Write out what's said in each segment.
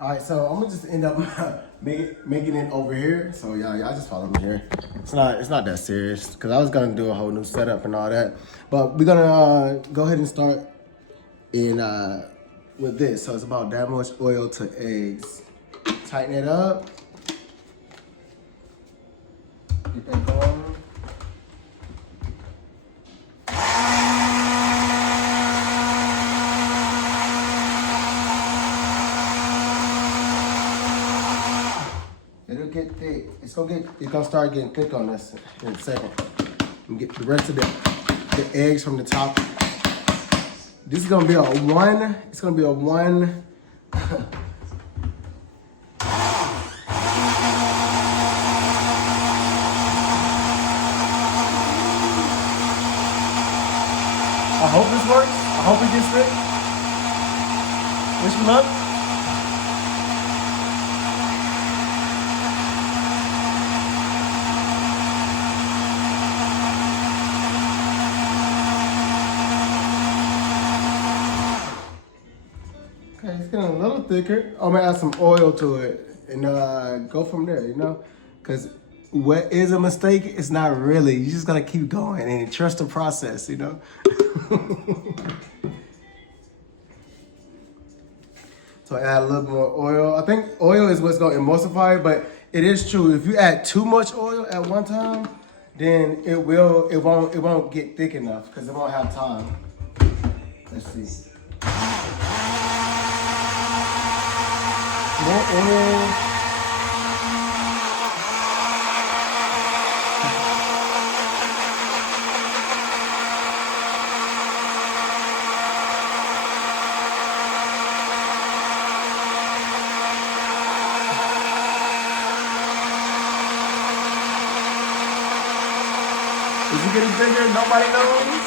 All right, so I'm gonna just end up making it over here. So y'all just follow me here. It's not that serious because I was gonna do a whole new setup and all that, but we're gonna go ahead and start in with this. So it's about that much oil to eggs. Tighten it up. Get that going. It'll get thick. It's gonna start getting thick on us in a second. And get the rest of the eggs from the top. This is gonna be a one. It's gonna be a one. I hope this works. I hope it gets thick. Wish me luck. Okay, it's getting a little thicker. I'm gonna add some oil to it and go from there, you know? Because what is a mistake, it's not really. You just gotta keep going and trust the process, you know? So I add a little more oil. I think oil is what's gonna emulsify, but it is true. If you add too much oil at one time, then it won't get thick enough because it won't have time. Let's see. More oil. Is it getting bigger? Nobody knows?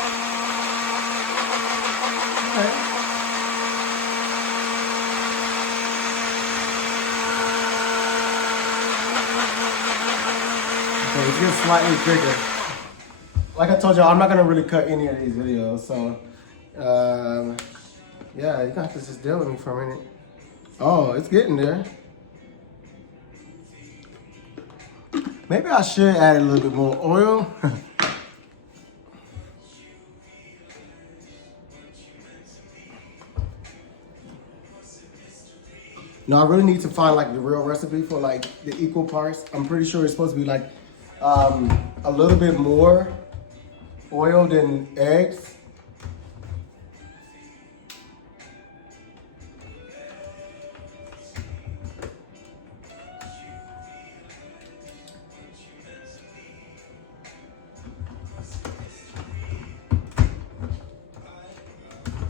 Okay. Okay, it's getting slightly bigger. Like I told y'all, I'm not gonna really cut any of these videos, so yeah, you're gonna have to just deal with me for a minute. Oh, it's getting there. Maybe I should add a little bit more oil. No, I really need to find like the real recipe for like the equal parts. I'm pretty sure it's supposed to be like a little bit more oil than eggs.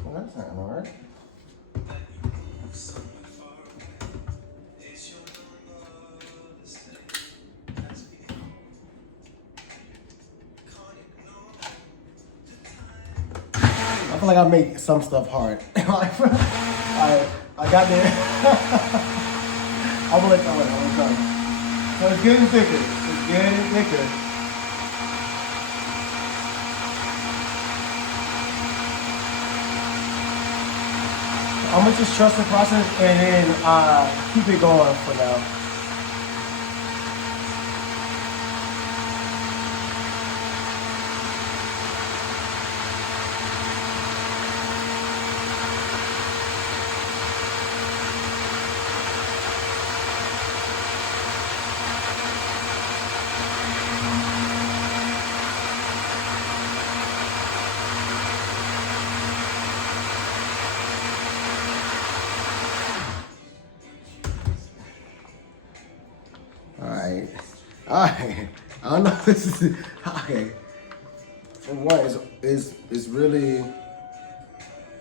Well, that's not all right. I feel like I make some stuff hard. I got there. I'm gonna let I'm gonna try. So it's getting thicker. It's getting thicker. I'm gonna just trust the process and then keep it going for now. All right. I don't know if this is okay. For one, it's really.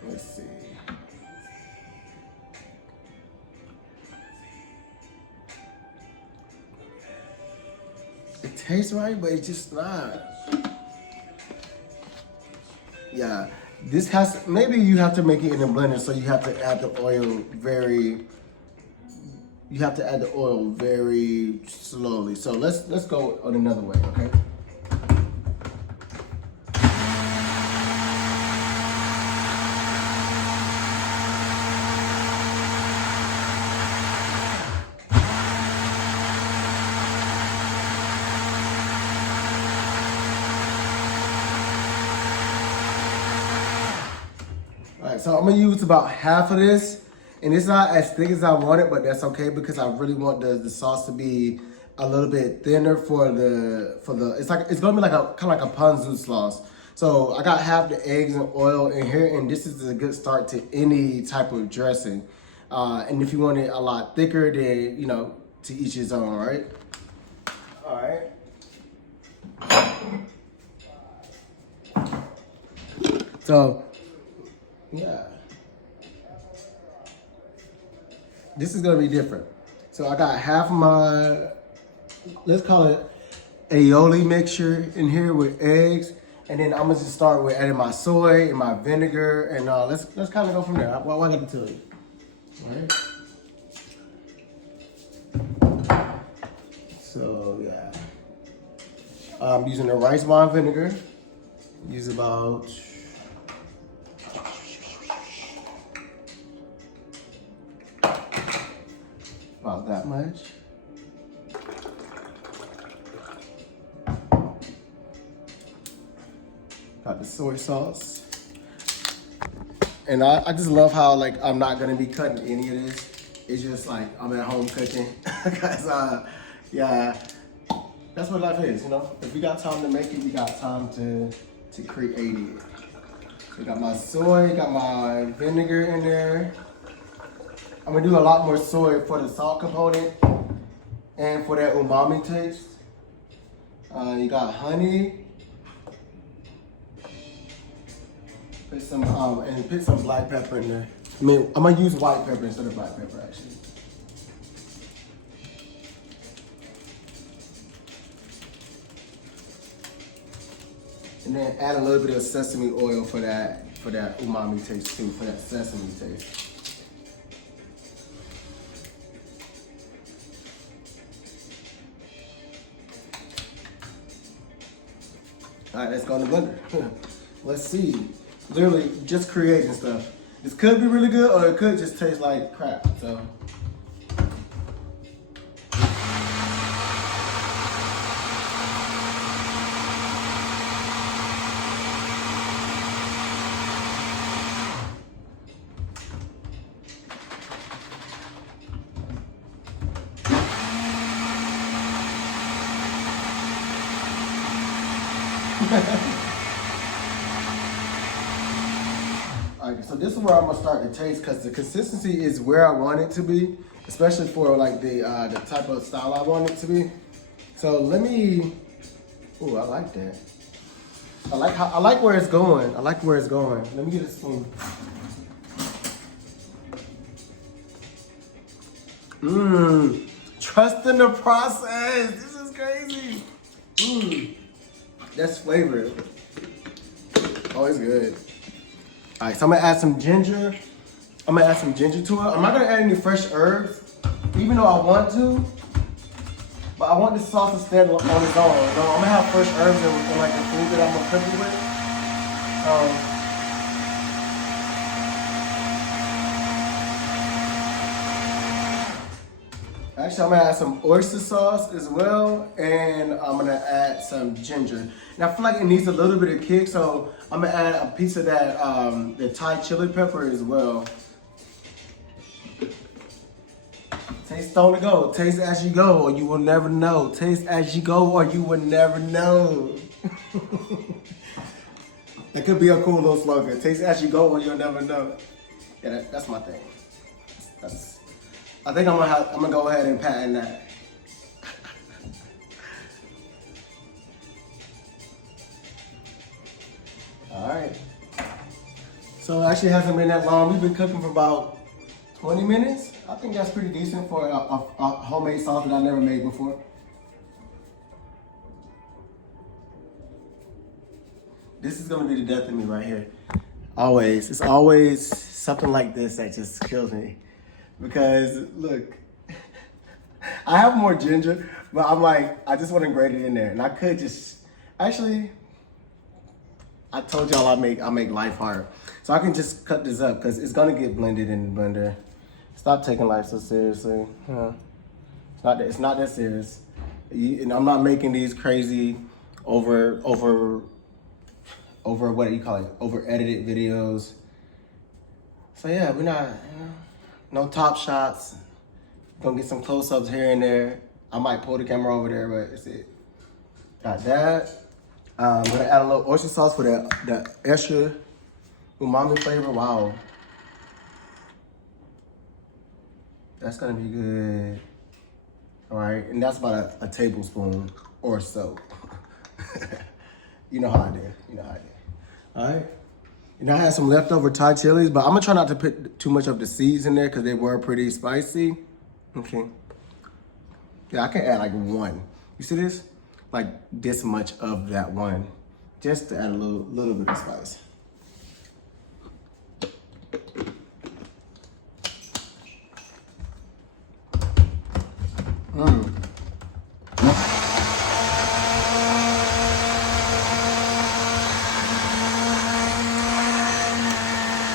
Let's see. It tastes right, but it's just not. Yeah, this has maybe you have to make it in a blender, so you have to add the oil very. You have to add the oil very slowly. So let's go on another way, okay? right, so I'm gonna use about half of this, and it's not as thick as I want it, but that's okay because I really want the sauce to be a little bit thinner for the it's gonna be like a kind of like a ponzu sauce. So I got half the eggs and oil in here, and this is a good start to any type of dressing. And if you want it a lot thicker, then you know, to each his own, right? All right. So, yeah. This is gonna be different. So I got half of my, let's call it aioli mixture in here with eggs. And then I'm gonna just start with adding my soy and my vinegar, and let's kind of go from there. What I got to tell you, all right? So yeah, I'm using the rice wine vinegar. Use about that much. Got the soy sauce. And I just love how like I'm not gonna be cutting any of this. It's just like I'm at home cooking. Cause yeah, that's what life is, you know? If you got time to make it, you got time to create it. So got my soy, got my vinegar in there. I'm gonna do a lot more soy for the salt component and for that umami taste. You got honey. Put some and put some black pepper in there. I mean, I'm gonna use white pepper instead of black pepper actually. And then add a little bit of sesame oil for that umami taste too, for that sesame taste. All right, let's go in the blender. Let's see. Literally just creating stuff. This could be really good or it could just taste like crap, so. Alright, so this is where I'm gonna start to taste because the consistency is where I want it to be, especially for like the type of style I want it to be. So let me. Ooh, I like that. I like where it's going. I like where it's going. Let me get a spoon. Trust in the process. This is crazy. That's flavor. Oh, it's good. All right, so I'm gonna add some ginger. I'm gonna add some ginger to it. I'm not gonna add any fresh herbs, even though I want to. But I want this sauce to stand on its own. You know, I'm gonna have fresh herbs in like the food that I'm gonna cook it with. Actually, I'm gonna add some oyster sauce as well, and I'm gonna add some ginger. And I feel like it needs a little bit of kick, so I'm gonna add a piece of that, the Thai chili pepper as well. Taste on the go. Taste as you go, or you will never know. Taste as you go, or you will never know. That could be a cool little slogan. Taste as you go, or you'll never know. Yeah, that's my thing. I think I'm gonna go ahead and patent that. All right. So it actually hasn't been that long. We've been cooking for about 20 minutes. I think that's pretty decent for a homemade sauce that I never made before. This is gonna be the death of me right here. Always. It's always something like this that just kills me. Because look, I have more ginger, but I'm like, I just want to grate it in there. And I could just, actually, I told y'all I make life hard. So I can just cut this up because it's gonna get blended in the blender. Stop taking life so seriously. It's not that serious. And I'm not making these crazy over what do you call it? Over edited videos. So yeah, we're not, no top shots. Gonna get some close-ups here and there. I might pull the camera over there, but that's it. Got that. I'm gonna add a little oyster sauce for that extra umami flavor. Wow. That's gonna be good. All right, and that's about a tablespoon or so. You know how I do. You know how I do. All right. And I had some leftover Thai chilies, but I'm gonna try not to put too much of the seeds in there because they were pretty spicy. Okay. Yeah, I can add like one. You see this? Like this much of that one, just to add a little bit of spice.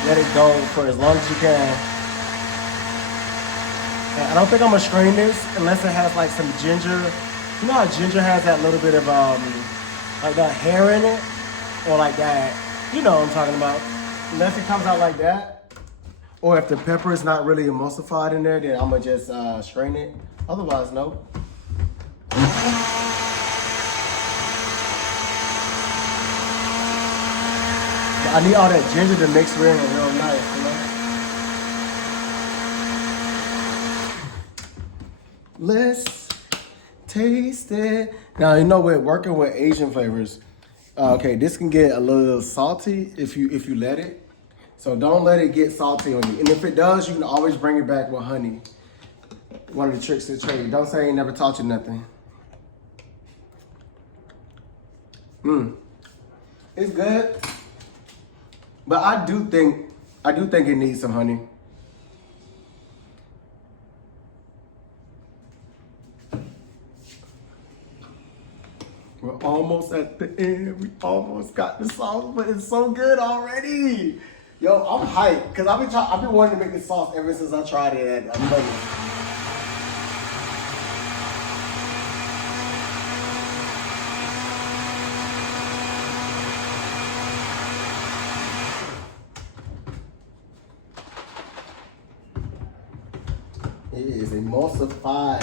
Let it go for as long as you can. And I don't think I'm gonna strain this unless it has like some ginger. You know how ginger has that little bit of like that hair in it, or like that. You know what I'm talking about. Unless it comes out like that, or if the pepper is not really emulsified in there, then I'm gonna just strain it. Otherwise, no. I need all that ginger to mix with it real nice, you know? Let's taste it. Now, you know, we're working with Asian flavors. Okay, this can get a little salty if you let it. So don't let it get salty on you. And if it does, you can always bring it back with honey. One of the tricks of the trade. Don't say I ain't never taught you nothing. It's good. But I do think it needs some honey. We're almost at the end. We almost got the sauce, but it's so good already. Yo, I'm hyped because I've been wanting to make this sauce ever since I tried it at Mother's. It is emulsified.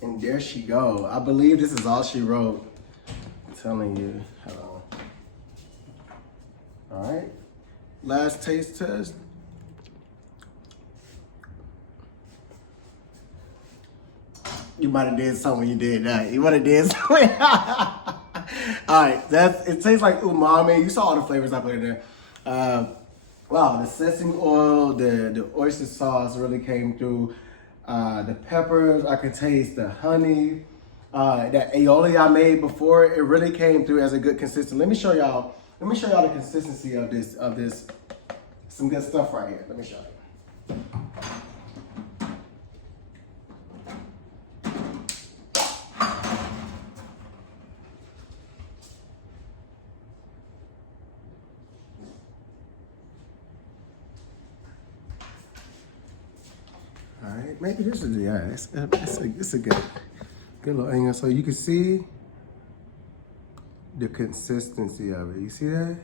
And there she go. I believe this is all she wrote. I'm telling you. Hold on. All right. Last taste test. You might have did something when you did that. You might have did something. All right, it tastes like umami. You saw all the flavors I put in there. Wow, the sesame oil, the oyster sauce really came through. The peppers, I could taste the honey. That aioli I made before, it really came through as a good consistency. Let me show y'all the consistency of this. Some good stuff right here. Let me show you. All right, maybe this is it's a good little angle, so you can see the consistency of it. You see that?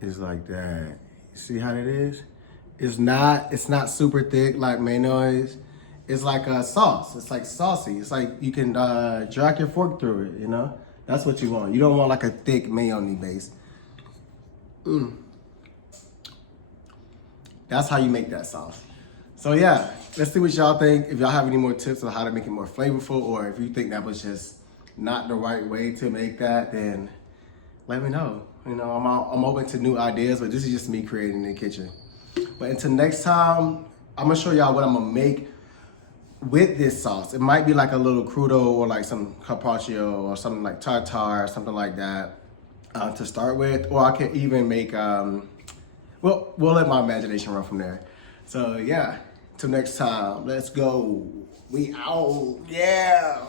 It's like that. You see how it is? It's not super thick like mayonnaise. It's like a sauce. It's like saucy. It's like you can drag your fork through it, you know? That's what you want. You don't want like a thick mayonnaise base. That's how you make that sauce. So yeah, let's see what y'all think. If y'all have any more tips on how to make it more flavorful, or if you think that was just not the right way to make that, then let me know. You know, I'm open to new ideas, but this is just me creating in the kitchen. But until next time, I'm gonna show y'all what I'm gonna make with this sauce. It might be like a little crudo or like some carpaccio or something like tartare or something like that to start with. Or I could even make, we'll let my imagination run from there. So yeah, till next time, let's go. We out, yeah.